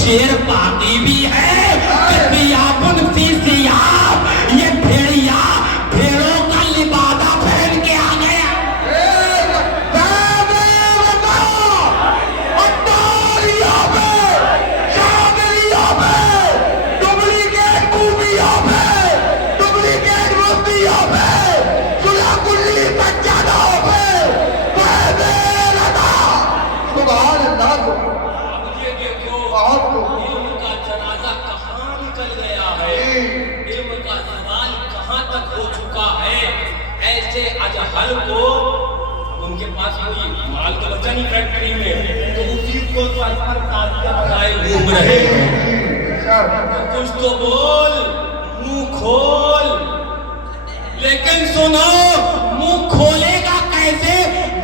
शेर बाकी भी है सियाबुन सी सियाब, ये भेड़िया भेड़ों का लिबादा पहन के आ गया। ऐसे अजहल को उनके पास कोई माल तो बचा नहीं फैक्ट्री में, तो उसी को पर तालियां बजाए घूम रहे हैं। कुछ तो बोल, मुंह खोल। लेकिन सुनो, मुंह खोलेगा कैसे?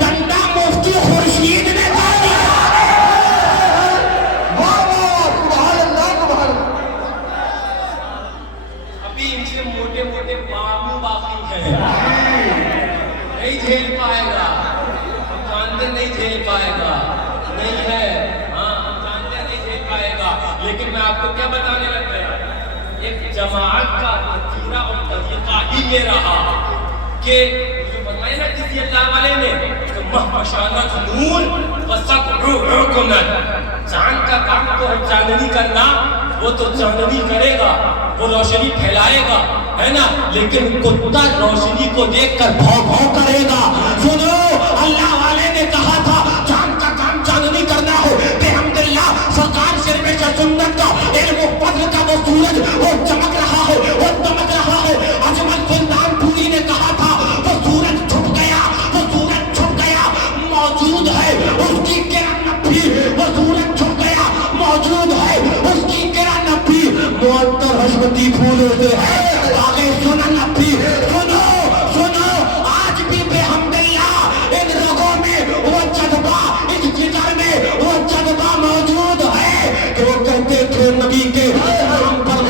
डंडा मुफ्ती खुर्शीद ने अभी इनसे मोटे मोटे मामू बाकी हैं, नहीं झेल पाएगा, जानते नहीं झेल पाएगा, नहीं है, हाँ जानते नहीं झेल पाएगा। लेकिन मैं आपको क्या बताने लग गया, एक जमात का नतीजा और तरीका ही ये रहा कि जो फरमाया ना किसी अल्लाह वाले ने, महफशानत नूर वसक रुकुनत, चांद का काम तो है चांदनी करना, वो तो चांदनी करेगा, वो रोशनी फैलाएगा, है ना, लेकिन कुत्ता रोशनी को देखकर भौं भौं करेगा। सुनो, अल्लाह वाले ने कहा था चांद का काम चांदनी करना हो, अल्हम्दुलिल्लाह सरकार शर्मे सुन्नत का इल्म फज़्ल का वो सूरज वो चमक रहा हो, वो दमक रहा हो। अजमल सुल्तान पूरी ने कहा था वो सूरज छुप गया, वो सूरज छुप गया, मौजूद है उसकी किरण भी, वो सूरज छुप गया मौजूद है उसकी किरण भी, मुअत्तर हशमती फूलों से है आगे सुनन भी। सुनो सुनो, आज भी बेहम्दुलिल्लाह इन रगों में वो जज्बा, इस जिगर में वो जज्बा मौजूद है कि वो कहते थे नबी के नाम पर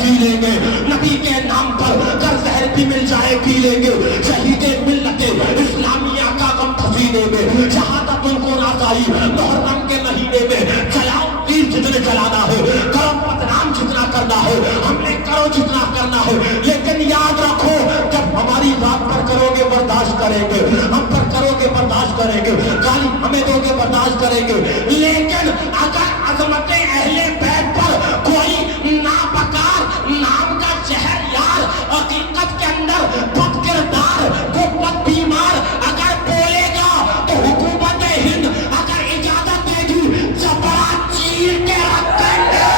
जी लेंगे, नबी के नाम पर कर जहर भी मिल जाए पी लेंगे, शहीदे मिल्लते इस्लामिया का गम पसीने में, शहादत उनको राज़ाई मुहर्रम के महीने में, चलाओ तीर जितने चलाना है, करो बदनाम जितना करना है, हमने करो जितना करना है, लेकिन याद रखो जब हमारी बात पर करोगे बर्दाश्त करेंगे, हम पर करोगे बर्दाश्त करेंगे, गाली हमें दोगे बर्दाश्त करेंगे, लेकिन अगर अज़मत अहले बैत पर कोई नापकार नाम का जहर यार हकीकत के अंदर बद किरदार को बद बीमार अगर बोलेगा तो हुकूमत हिंद अगर इजाजत देगी जबड़ा चीर के रख देंगे।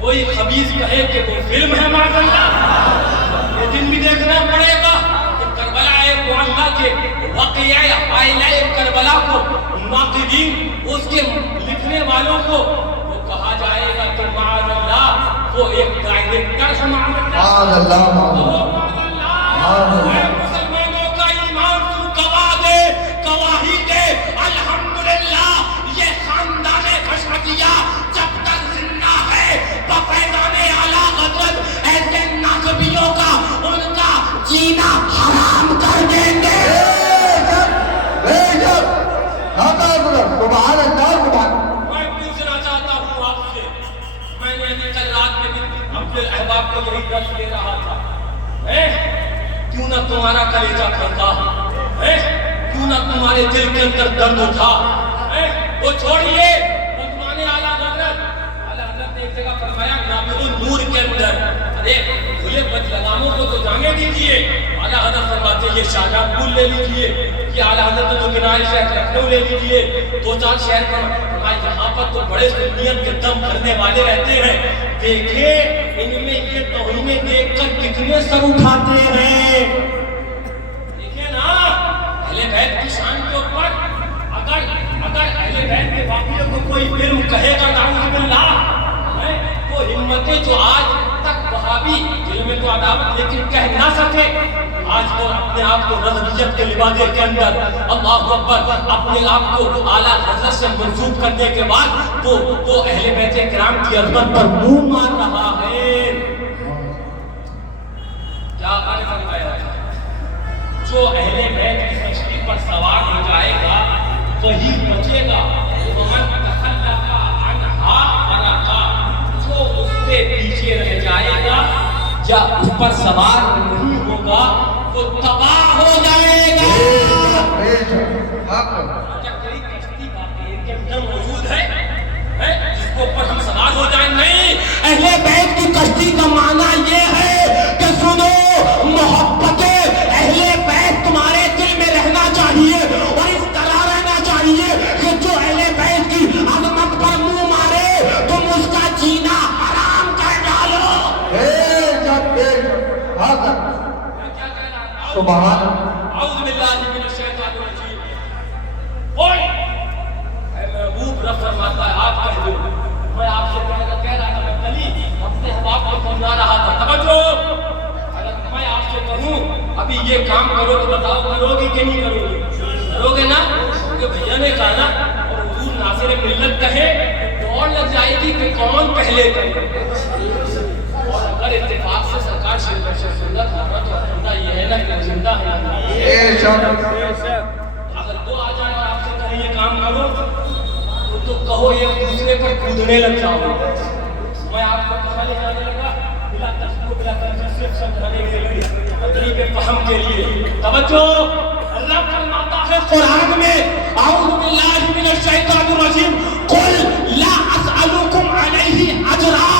कोई खबीस कहे कि वो फिल्म है माज़अल्लाह, ये दिन भी देखना पड़ेगा कि करबला मुअल्ला के वाक़या आइला करबला को नाक़िदीन उसके लिखने वालों को वो कहा जाएगा कि माज़अल्लाह वो एक डायरेक्टर है माज़अल्लाह, मुसलमानों का ईमान तू गवाह दे, गवाही दे अल्हम्दुलिल्लाह ये खानदान खशमतिया जब तक जिंदा है बफैज़ाने आला हज़रत ऐसे नाकबियों का उनका जीना हराम कर देंगे। मैं पूछना चाहता हूँ आपसे, मैंने अभी कल रात में भी अपने अहबाब को यही दर्श दे रहा था, क्यों ना तुम्हारा कलेजा खड़का है, क्यों ना तुम्हारे दिल के अंदर दर्द उठा, वो छोड़िए एक जगह फरमाया नाबिगुल नूर के अंदर, अरे खुले बदलगामों को तो जाने दीजिए, आला हज़रत फरमाते ये शाहजहांपुर ले लीजिए, ये आला हज़रत तो किनारे शहर लखनऊ ले लीजिए, दो चार शहर पर यहाँ पर तो बड़े सुन्नियत के दम करने वाले रहते हैं, देखे इनमें ये तौहीने देखकर कितने सर उठाते हैं। देखे ना अहले बैत की शान के ऊपर अगर अहले बैत के वाक़ियों को कोई फिल्म कहेगा नाउज़ुबिल्लाह, वो हिम्मतें जो आज تک وہابی دل میں تو عداوت لیکن کہہ نہ سکے، آج تو اپنے آپ کو رضویت کے لبادے کے اندر اللہ اکبر اپنے آپ کو اعلیٰ حضرت سے منسوب کرنے کے بعد وہ اہل بیت کرام کی عظمت پر منہ مار رہا ہے۔ کیا آنے فرمایا تھا؟ جو اہل بیت کی کشتی پر سوار ہو جائے گا وہی بچے گا، ومن تخلف عنہا غرقا، جو اس سے پیچھے رہ جائے گا یا اس پر سوار نہیں ہوگا وہ تباہ ہو جائے گا۔ کیا کشتی باقی کے اندر موجود ہے جس کو اوپر ہم سوار ہو جائیں؟ نہیں، اہل بیت کی کشتی کا معنی یہ ہے کہ سنو، محبت اہل بیت تمہارے دل میں رہنا چاہیے اور اس طرح رہنا چاہیے کہ جو اہل بیت کی عظمت پر منہ مارے تم اس کا جینا حرام کر ڈالو۔ سبحان اعوذ باللہ من الشیطان الرجیم۔ اوئے اے محبوب رب فرماتا ہے آپ کہہ دو، میں آپ سے کہہ رہا تھا، میں کلی اپنے احباب کو سمجھا رہا تھا، توجہ، اگر میں آپ سے کہوں ابھی یہ کام کرو تو بتاؤ کرو گے کہ نہیں کرو گے؟ کرو گے نا؟ کیونکہ بھیا نے کہا نا، اور حضور ناصر ملت کہے دوڑ لگ جائے گی کہ کون پہلے کرے۔ اور اگر اتفاق سے سرکار شریف سنت ہونا تو الحمدہ یہ ہے نا کہ زندہ ہے۔ اگر دو آ جائے اور آپ سے کہیں یہ کام کرو تو کہو یہ دوسرے پر کودنے لگ جاؤ۔ میں آپ کو کہاں لے جانے لگا؟ بلا تشکو بلا تنجس صرف سمجھانے کے لیے، تدریب فہم کے لیے۔ توجہ، اللہ فرماتا ہے قرآن میں اعوذ باللہ من الشیطان الرجیم، قل لا اسألکم علیہ اجرا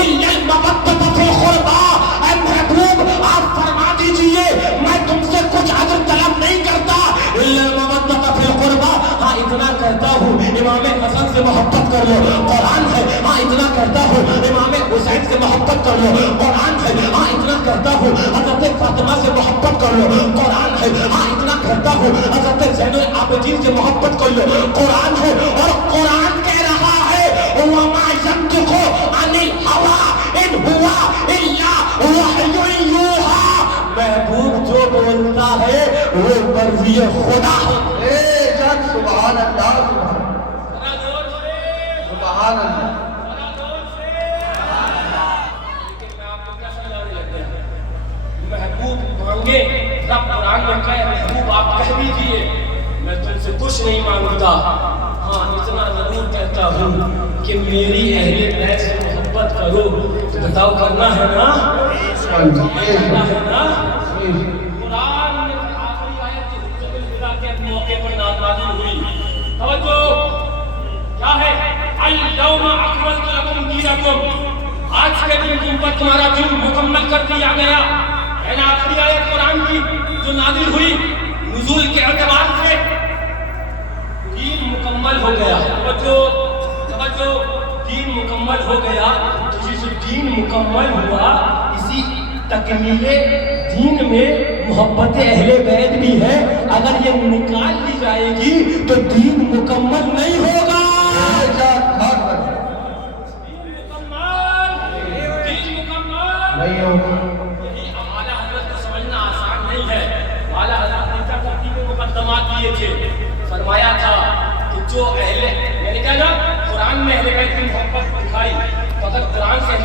الا المودۃ فی القربی۔ اے محبوب آپ فرما دیجئے میں تم سے کچھ اجر طلب نہیں کرتا الا المودۃ فی القربی، ہاں اتنا کہتا ہوں امام حسن سے محبت کر لو، قرآن ہے، ہاں اتنا کہتا ہوں امام حسین سے محبت کر لو، قرآن ہے، ہاں اتنا کہتا ہوں حضرت فاطمہ سے محبت کر لو، قرآن ہے، ہاں اتنا کہتا ہوں حضرت زین العابدین سے محبت کر لو، قرآن ہے۔ اور قرآن کہہ رہا ہے وَمَا يَنطِقُ عَنِ الْهَوَىٰ إِنْ هُوَ إِلَّا وَحْيٌ يُوحَىٰ، محبوب جو بولتا ہے وہ مرضی خدا ہے۔ سبحان اللہ، سبحان اللہ۔ محبوب مانگے، رب قرآن میں کہے محبوب آپ کہہ دیجئے میں تم سے کچھ نہیں مانگتا، ہاں اتنا ضرور کہتا ہوں کہ میری اہل بیت سے محبت کرو۔ تو بتاؤ کرنا ہے نا؟ کرنا ہے نا؟ قرآن میں آخری آیت جو حجت الوداع کے موقع پر نازل ہوئی، توجہ کیا ہے؟ اليوم اکملت لکم دینکم، آج کے دن تم پر تمہارا دین مکمل کر دیا گیا۔ یعنی آخری آیت قرآن کی جو نازل ہوئی نزول کے اعتبار سے دین مکمل ہو گیا۔ توجہ، دین مکمل ہو گیا، تو یہ جو دین مکمل ہوا اسی تکمیل دین میں محبت اہل بیت بھی ہے، اگر یہ نکال لی جائے گی تو دین مکمل نہیں ہوگا۔ نہیں ہوگا۔ اعلیٰ حضرت کو سمجھنا آسان نہیں ہے۔ اعلیٰ حضرت نے کیا ترتیب مقدمات دیے تھے، فرمایا تھا کہ جو میں نے کہا نا قرآن میں اہل بیت کی محبت دکھائی، تو اگر قرآن سے اہل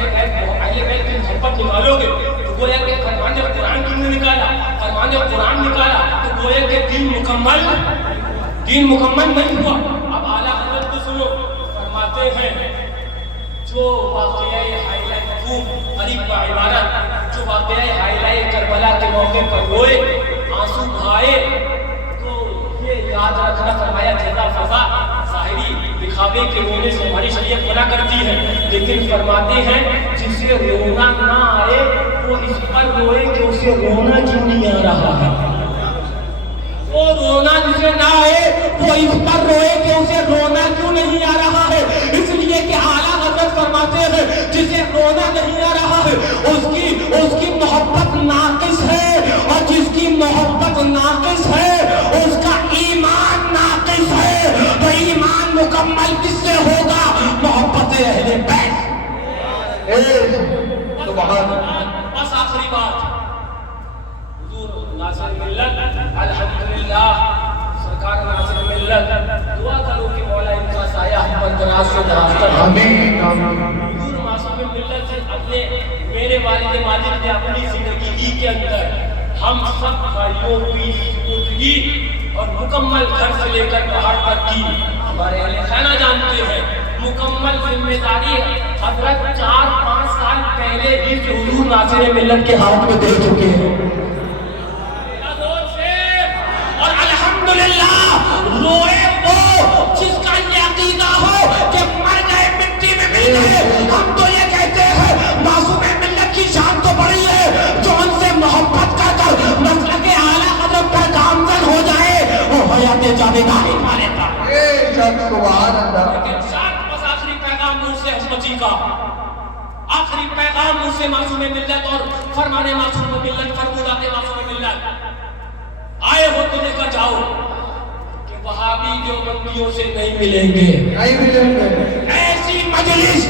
بیت کی محبت نکالو گے تو گویا کہ فرمان قرآن کیوں نے نکالا، فرمان قرآن نکالا تو گویا کہ دین مکمل نہیں ہوا۔ اب اعلیٰ حضرت کو سنو، فرماتے ہیں جو واقعہ حائلہ مفہوم قریب کا عبارت، جو واقعہ حائلہ کربلا کے موقع پر روئے، آنسو بہائے، تو یہ یاد رکھنا فرمایا جزا فضا ظاہری دکھاوے کے رونے سے ہماری شریعت منع کرتی ہے، لیکن فرماتے ہیں جسے رونا نہ آئے وہ اس پر روئے کہ اسے رونا کیوں نہیں آ رہا ہے۔ وہ رونا جسے نہ آئے وہ اس پر روئے کہ اسے رونا کیوں نہیں آ رہا ہے، اس لیے کہ اعلیٰ حضرت فرماتے ہیں جسے رونا نہیں آ رہا ہے اس کی محبت ناقص ہے، اور جس کی محبت ناقص ہے اس کا ایمان ناقص ہے۔ تو ایمان مکمل کس سے ہوگا؟ محبت اہل بیت۔ सुभान अल्लाह। बस आखिरी बात, हुजूर नासिर मिल्लत अल्हम्दुलिल्लाह, सरकार नासिर मिल्लत, दुआ करो कि मौला इनका साया हम पर दराज से दराज करे। आमीन आमीन। हुजूर नासिर मिल्लत से अपने मेरे वालिद माजिद ने अपनी जिंदगी के अंदर हम सब भाइयों की सुपुर्दगी और मुकम्मल घर से लेकर पहाड़ तक की हमारे अहले खाना जानते हैं, मुकम्मल जिम्मेदारी हजरत 4-5 साल पहले ही हुजूर नासिर मिल्लत के हाथ में दे चुके हैं। और अल्हम्दुलिल्लाह रोए वो जिसका ये अकीदा हो कि मर गए मिट्टी में मिल गए। हम तो ये कहते हैं मासूम मिल्लत की शान तो बड़ी है जो उनसे मोहब्बत कर मसलक आला हज़रत पर गामज़न हो जाए वो हयात जावेदानी पा लेता। बेशक सुभान अल्लाह। लेकिन साथ बस आखिरी पैगाम मुझसे हस्मती का, आखिरी पैगाम मुझसे मासूम मिल्लत और फरमाने मासूम मिल्लत, फरमूदाते मासूम मिल्लत, आए हो तो लेकर जाओ कि वहाबी देवबंदियों से नहीं मिलेंगे। नहीं मिलेंगे। ऐसी मजलिस